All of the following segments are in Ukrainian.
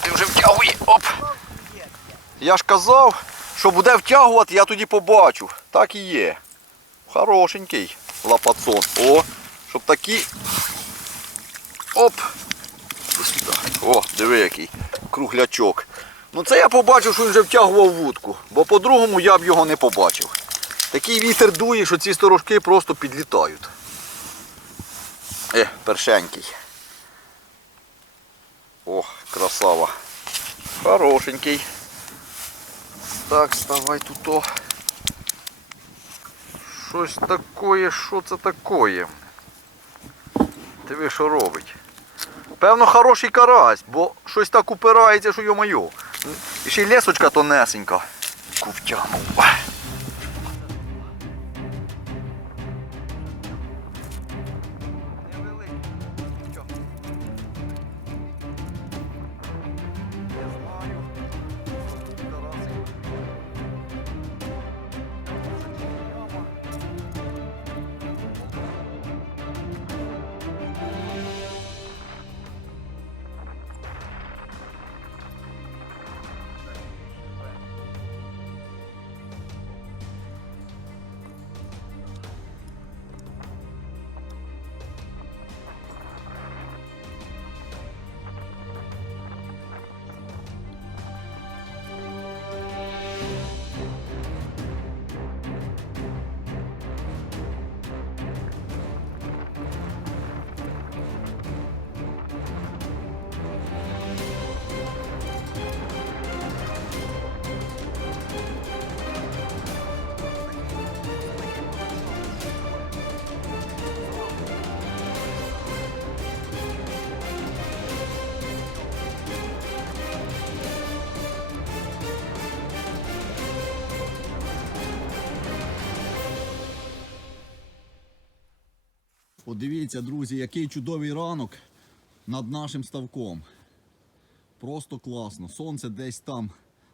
Ти вже втягує. Оп. Я ж казав, що буде втягувати, я тоді побачу. Так і є. Хорошенький лапацон. О, щоб такі. Оп. О, диви який круглячок. Ну це я побачив, що він вже втягував вудку, бо по-другому я б його не побачив. Такий вітер дує, що ці сторожки просто підлітають. Е, першенький. О, красава. Хорошенький. Так, ставай тут. О. Щось такое, що це такое? Диви, що робить. Певно, хороший карась, бо щось так упирається, що йо-моє. Ще й лесочка тонесенька. Ковтянув. Подивіться, друзі, який чудовий ранок над нашим ставком. Просто класно. Сонце десь там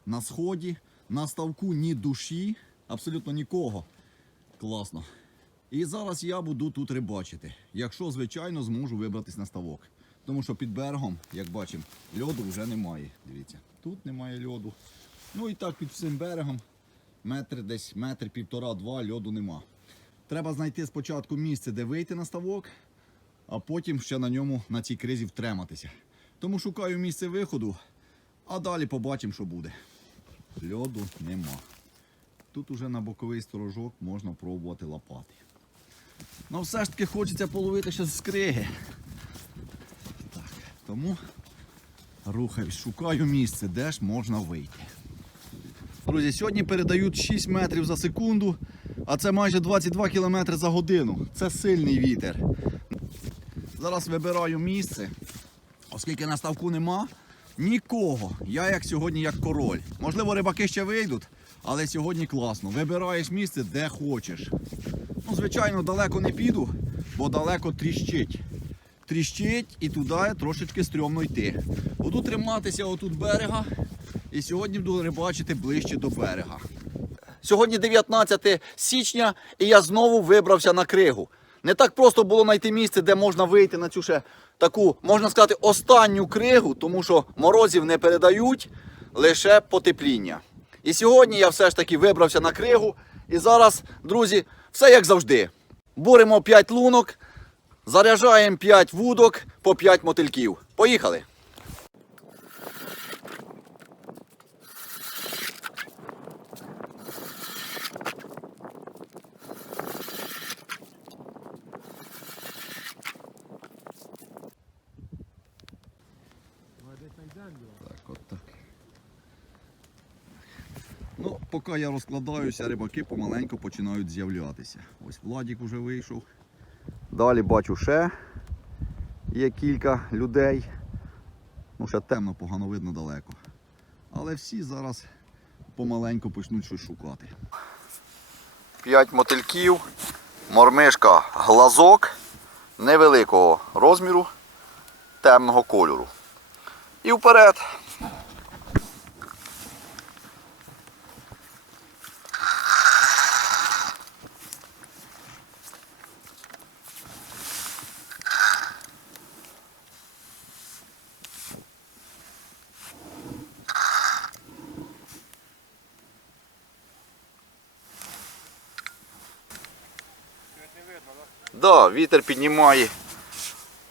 на сході, на ставку ні душі, абсолютно нікого. Класно. І зараз я буду тут рибачити. Якщо, звичайно, зможу вибратись на ставок. Тому що під берегом, як бачимо, льоду вже немає. Дивіться, тут немає льоду. Ну і так під всім берегом, метр десь метр півтора-два льоду нема. Треба знайти спочатку місце, де вийти на ставок, а потім ще на ньому на цій кризі втриматися. Тому шукаю місце виходу, а далі побачимо, що буде. Льоду нема. Тут уже на боковий сторожок можна пробувати лопати. Ну все ж таки хочеться половити ще з криги. Так, тому рухаюсь, шукаю місце, де ж можна вийти. Друзі, сьогодні передають 6 метрів за секунду, а це майже 22 км за годину. Це сильний вітер. Зараз вибираю місце, оскільки на ставку нема нікого. Я як сьогодні як король. Можливо, рибаки ще вийдуть, але сьогодні класно. Вибираєш місце, де хочеш. Ну, звичайно, далеко не піду, бо далеко тріщить. Тріщить і туди трошечки стрьомно йти. Буду триматися отут берега. І сьогодні буду рибачити ближче до берега. Сьогодні 19 січня, і я знову вибрався на кригу. Не так просто було знайти місце, де можна вийти на цю ще таку, можна сказати, останню кригу, тому що морозів не передають, лише потепління. І сьогодні я все ж таки вибрався на кригу. І зараз, друзі, все як завжди. Буримо 5 лунок, заряджаємо 5 вудок по 5 мотильків. Поїхали! Так, от так. Ну, поки я розкладаюся, рибаки помаленьку починають з'являтися. Ось Владік уже вийшов. Далі бачу ще є кілька людей. Ну, ще темно, погано видно далеко. Але всі зараз помаленьку почнуть щось шукати. 5 мотильків, мормишка глазок невеликого розміру, темного кольору. І вперед. Да, вітер піднімає.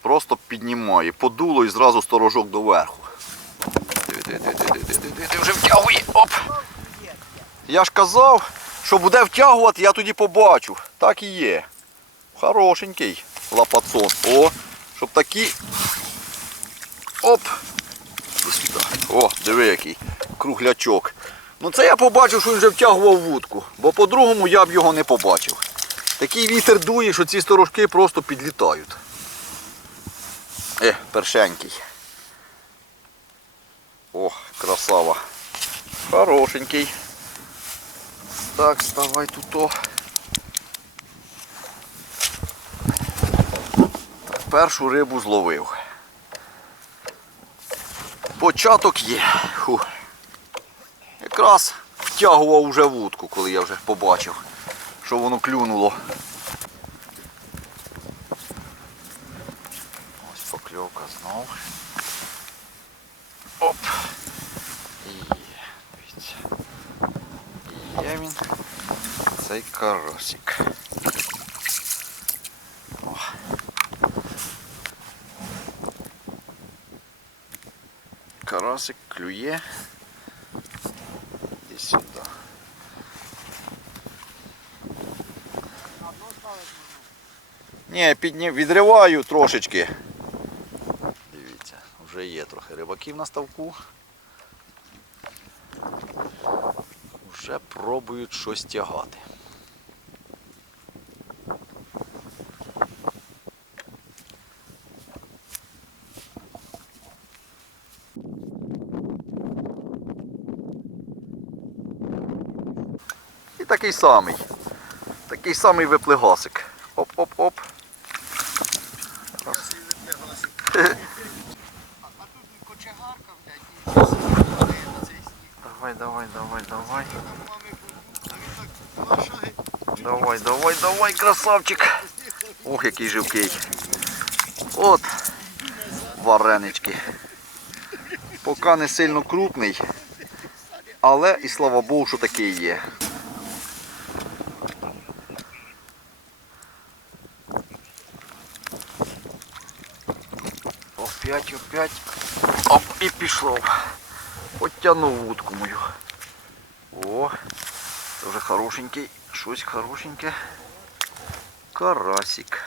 Просто піднімає. Подуло і зразу сторожок доверху. Диви, вже втягує. Оп! Я ж казав, що буде втягувати, я тоді побачу. Так і є. Хорошенький лапацон. О, щоб такі. Оп! О, диви який круглячок. Ну це я побачив, що він вже втягував вудку, бо по-другому я б його не побачив. Такий вітер дує, що ці сторожки просто підлітають. Е, першенький. О, красава. Хорошенький. Так, ставай тут. о. Першу рибу зловив. Початок є. Фу. Якраз втягував уже вудку, коли я вже побачив, що воно клюнуло. Ось покльовка знов. Оп. І є. Дивіться. І є він. Цей каросик. О. Карасик клює. Іди сюди. Ні, підні... відриваю трошечки. Дивіться, вже є трохи рибаків на ставку. Вже пробують щось тягати. І такий самий. Такий самий виплегасик. Оп-оп-оп. А тут кочегарка, блядь, і на цей сніг. Давай, давай, давай, давай. Давай, давай, давай, красавчик. Ох, який живкий. От варенички. Поки не сильно крупний, але і слава Богу, що такий є. Опять, опять. Оп, і пішло. Потягнув вудку мою. О, це вже хорошенький, щось хорошеньке. Карасик.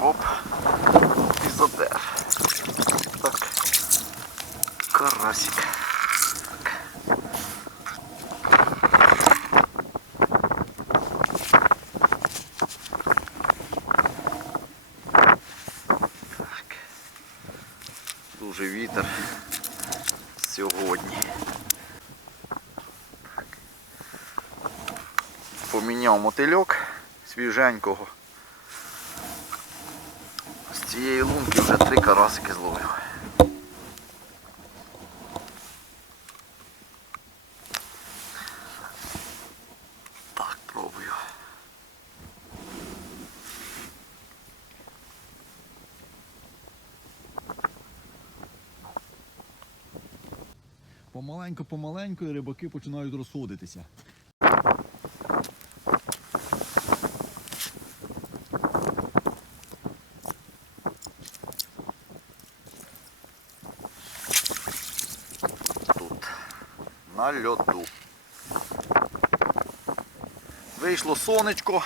Оп. І задер. Так. Карасик. Дуже вітер сьогодні. Так. Поміняв мотильок свіженького. Цієї лунки вже три карасики зловив. Так, пробую. Помаленьку-помаленьку і рибаки починають розходитися. Тут. Льоду. Вийшло сонечко.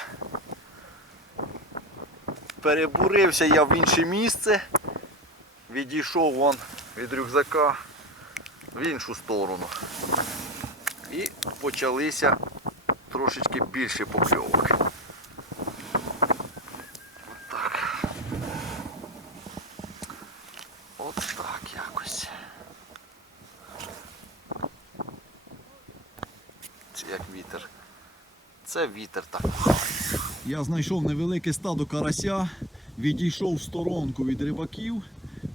Перебурився я в інше місце. Відійшов вон від рюкзака в іншу сторону. І почалися трошечки більше покльовок. Отак. як вітер. Це вітер так. Я знайшов невелике стадо карася, відійшов в сторонку від рибаків.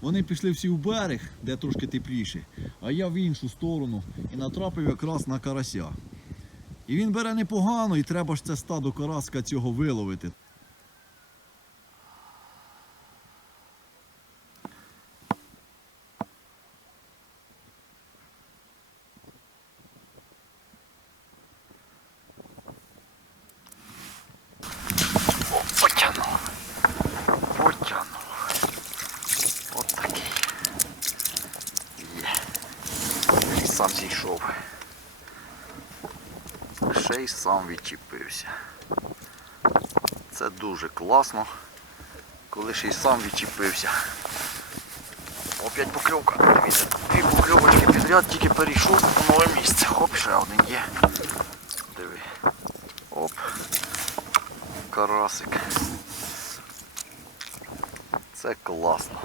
Вони пішли всі в берег, де трошки тепліше, а я в іншу сторону і натрапив якраз на карася. І він бере непогано, і треба ж це стадо караска цього виловити. О, потягнув. Потягнув. От такий. Є. І сам зійшов. Ще й сам відчепився. Це дуже класно, коли ще й сам відчепився. Опять покльовка. Дивіться, дві покльовочки підряд, тільки перейшов в нове місце. Хоп, ще один є. Диви. Оп. Карасик. Це класно.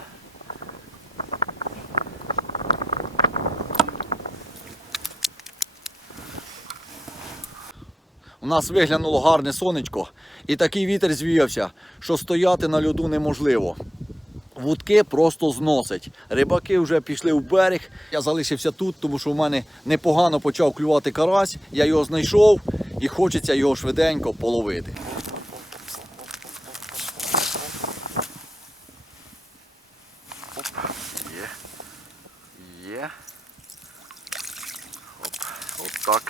Нас виглянуло гарне сонечко, і такий вітер звіявся, що стояти на льоду неможливо. Вудки просто зносить. Рибаки вже пішли в берег. Я залишився тут, тому що в мене непогано почав клювати карась. Я його знайшов і хочеться його швиденько половити. Оп, є. Є. Оп, от так.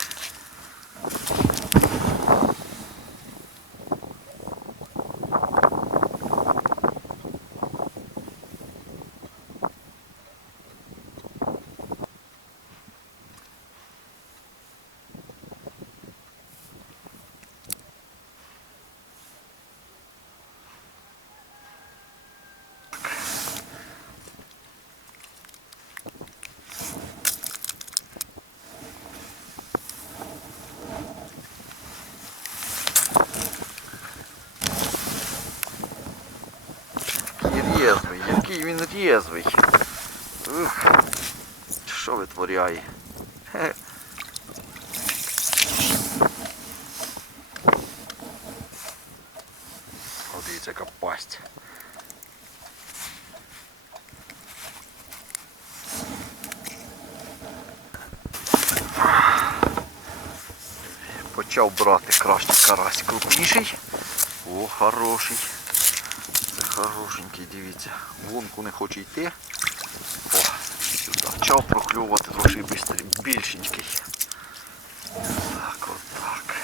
Який рєзвий, який він рєзвий. Ух, що витворяє? Хе. Яка пасть. Почав брати кращий карась крупніший. О, хороший. Хорошенький, дивіться. Вонку не хоче йти. О, сюди. Почав прокльовувати бистрі. Більшенький. Так, от так.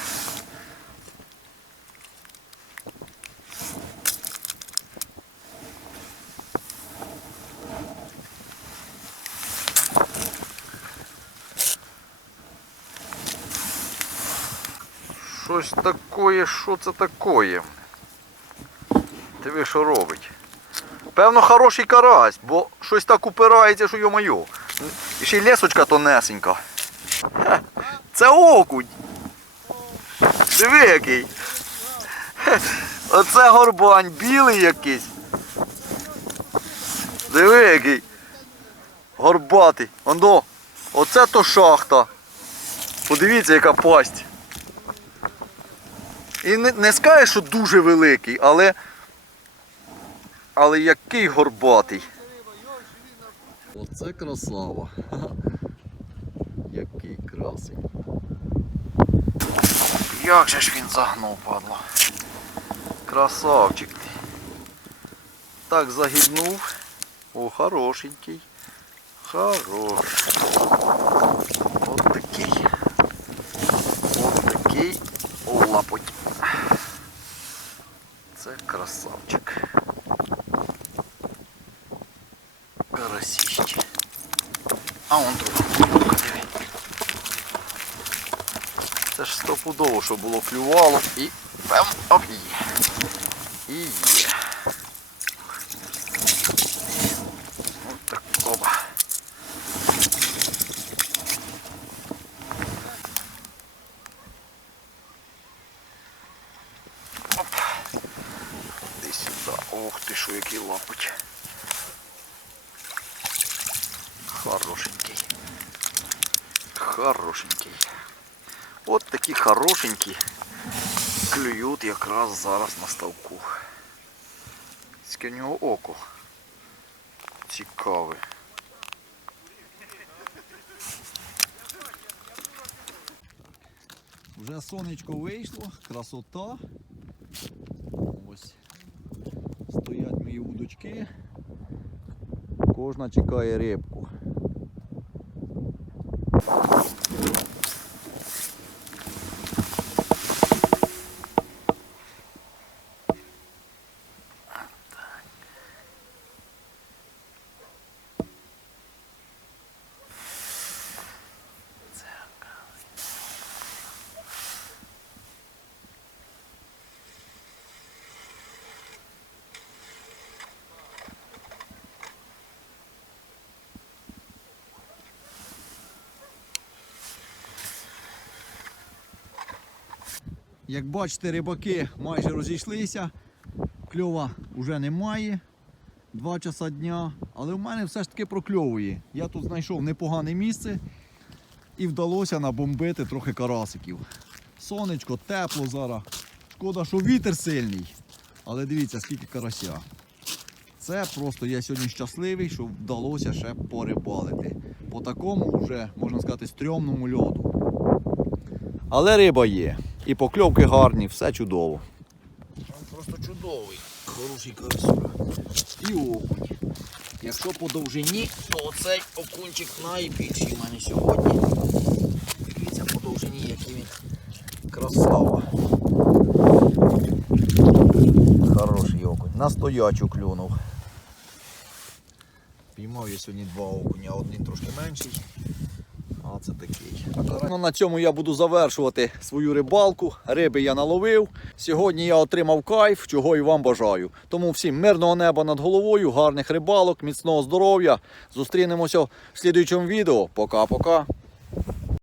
Щось такое, що це такое? Диви, що робить. Певно, хороший карась, бо щось так упирається, що йо-моє. І ще й лесочка тонесенька. Це окунь. Диви який. Оце горбань, білий якийсь. Диви який. Горбатий. Оно. Оце то шахта. Подивіться, яка пасть. І не, не скажеш, що дуже великий, але. Але який горбатий. Оце красава. Який красень. Як же ж він загнув, падло. Красавчик ти. Так загибнув. О, хорошенький. Хорош. От такий. От такий. Лапоть. Це красавчик. Карасіще. А он друга. Це ж стопудово, що було клювало і пем, оп. І є. Ось так, оба. Оп. Іди сюди. Ох ти що, який лапоть. Хорошенький. Хорошенький. От такі хорошенькі клюють якраз зараз на ставку. Тільки в нього око. Цікаве. Вже сонечко вийшло, красота. Ось стоять мої удочки. Кожна чекає рибку. Як бачите, рибаки майже розійшлися. Кльова вже немає. Два часа дня. Але в мене все ж таки прокльовує. Я тут знайшов непогане місце і вдалося набомбити трохи карасиків. Сонечко, тепло зараз. Шкода, що вітер сильний. Але дивіться, скільки карася. Це просто я сьогодні щасливий, що вдалося ще порибалити. По такому вже, можна сказати, стрьомному льоду. Але риба є. І покльовки гарні, все чудово. Просто чудовий, хороший карасюра. І окунь. Якщо по довжині, то оцей окунчик найбільший в мене сьогодні. Дивіться по довжині, який він красава. Хороший окунь. На стоячу клюнув. Піймав я сьогодні два окуня, один трошки менший. Це такий. Ну, на цьому я буду завершувати свою рибалку. Риби я наловив. Сьогодні я отримав кайф, чого і вам бажаю. Тому всім мирного неба над головою, гарних рибалок, міцного здоров'я. Зустрінемося в слідуючому відео. Пока-пока.